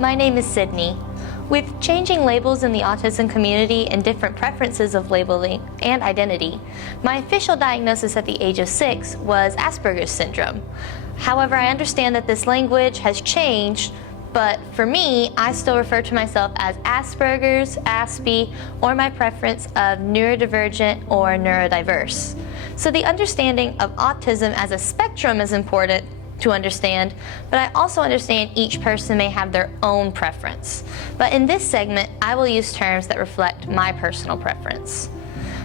My name is Sydney. With changing labels in the autism community and different preferences of labeling and identity, my official diagnosis at the age of 6 was Asperger's syndrome. However, I understand that this language has changed, but for me, I still refer to myself as Asperger's, Aspie, or my preference of neurodivergent or neurodiverse. So the understanding of autism as a spectrum is important to understand, but I also understand each person may have their own preference. But in this segment, I will use terms that reflect my personal preference.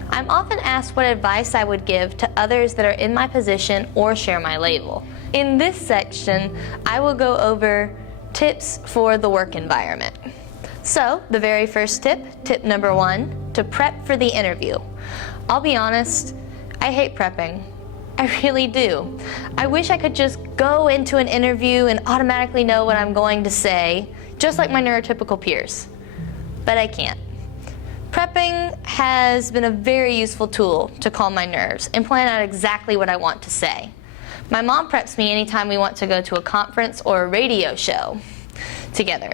I'm often asked what advice I would give to others that are in my position or share my label. In this section, I will go over tips for the work environment. So, the very first tip number 1, to prep for the interview. I'll be honest, I hate prepping. I really do. I wish I could just go into an interview and automatically know what I'm going to say, just like my neurotypical peers. But I can't. Prepping has been a very useful tool to calm my nerves and plan out exactly what I want to say. My mom preps me anytime we want to go to a conference or a radio show together.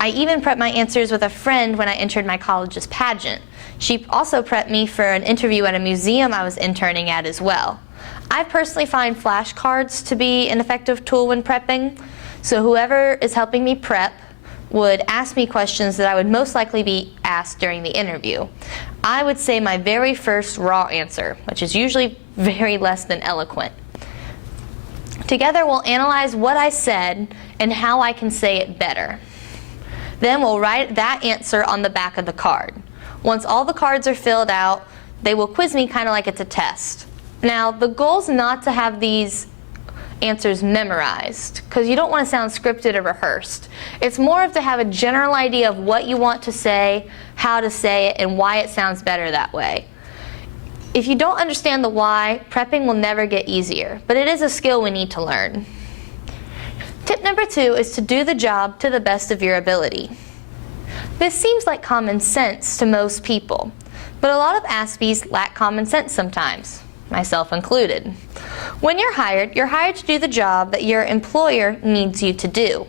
I even prepped my answers with a friend when I entered my college's pageant. She also prepped me for an interview at a museum I was interning at as well. I personally find flashcards to be an effective tool when prepping, so whoever is helping me prep would ask me questions that I would most likely be asked during the interview. I would say my very first raw answer, which is usually very less than eloquent. Together we'll analyze what I said and how I can say it better. Then we'll write that answer on the back of the card. Once all the cards are filled out, they will quiz me kind of like it's a test. Now, the goal is not to have these answers memorized, because you don't want to sound scripted or rehearsed. It's more of to have a general idea of what you want to say, how to say it, and why it sounds better that way. If you don't understand the why, prepping will never get easier, but it is a skill we need to learn. Tip number 2 is to do the job to the best of your ability. This seems like common sense to most people, but a lot of Aspies lack common sense sometimes, myself included. When you're hired to do the job that your employer needs you to do.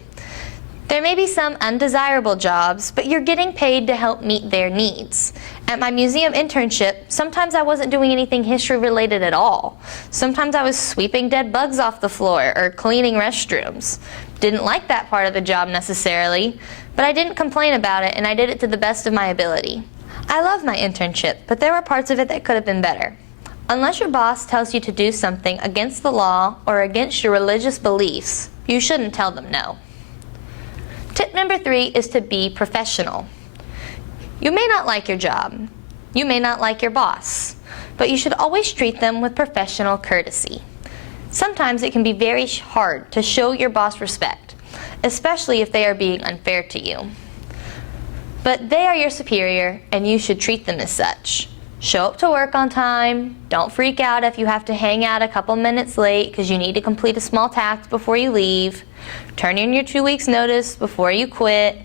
There may be some undesirable jobs, but you're getting paid to help meet their needs. At my museum internship, sometimes I wasn't doing anything history related at all. Sometimes I was sweeping dead bugs off the floor or cleaning restrooms. Didn't like that part of the job necessarily, but I didn't complain about it and I did it to the best of my ability. I love my internship, but there were parts of it that could have been better. Unless your boss tells you to do something against the law or against your religious beliefs, you shouldn't tell them no. Tip number 3 is to be professional. You may not like your job. You may not like your boss, but you should always treat them with professional courtesy. Sometimes it can be very hard to show your boss respect, especially if they are being unfair to you. But they are your superior, and you should treat them as such. Show up to work on time. Don't freak out if you have to hang out a couple minutes late because you need to complete a small task before you leave. Turn in your 2 weeks notice before you quit.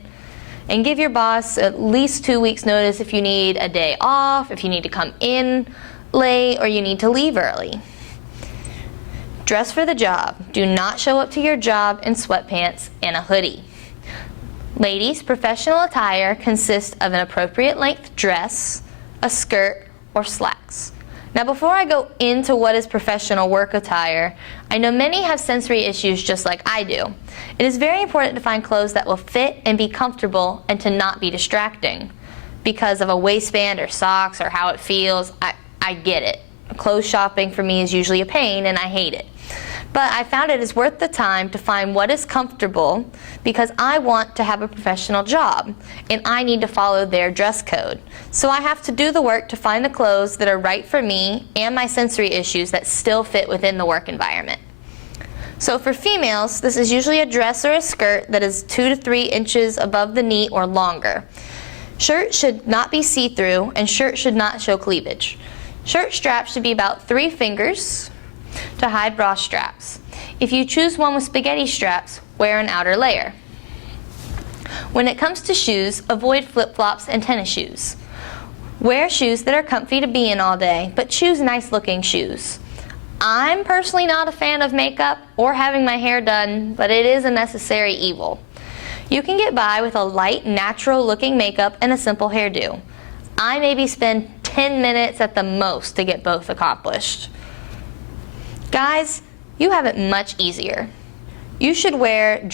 And give your boss at least 2 weeks notice if you need a day off, if you need to come in late, or you need to leave early. Dress for the job. Do not show up to your job in sweatpants and a hoodie. Ladies, professional attire consists of an appropriate length dress, a skirt, or slacks. Now before I go into what is professional work attire, I know many have sensory issues just like I do. It is very important to find clothes that will fit and be comfortable and to not be distracting. Because of a waistband or socks or how it feels, I get it. Clothes shopping for me is usually a pain and I hate it. But I found it is worth the time to find what is comfortable because I want to have a professional job and I need to follow their dress code. So I have to do the work to find the clothes that are right for me and my sensory issues that still fit within the work environment. So for females, this is usually a dress or a skirt that is 2 to 3 inches above the knee or longer. Shirt should not be see-through, and shirt should not show cleavage. Shirt straps should be about 3 fingers to hide bra straps. If you choose one with spaghetti straps, wear an outer layer. When it comes to shoes, avoid flip-flops and tennis shoes. Wear shoes that are comfy to be in all day, but choose nice-looking shoes. I'm personally not a fan of makeup or having my hair done, but it is a necessary evil. You can get by with a light, natural-looking makeup and a simple hairdo. I maybe spend 10 minutes at the most to get both accomplished. Guys, you have it much easier. You should wear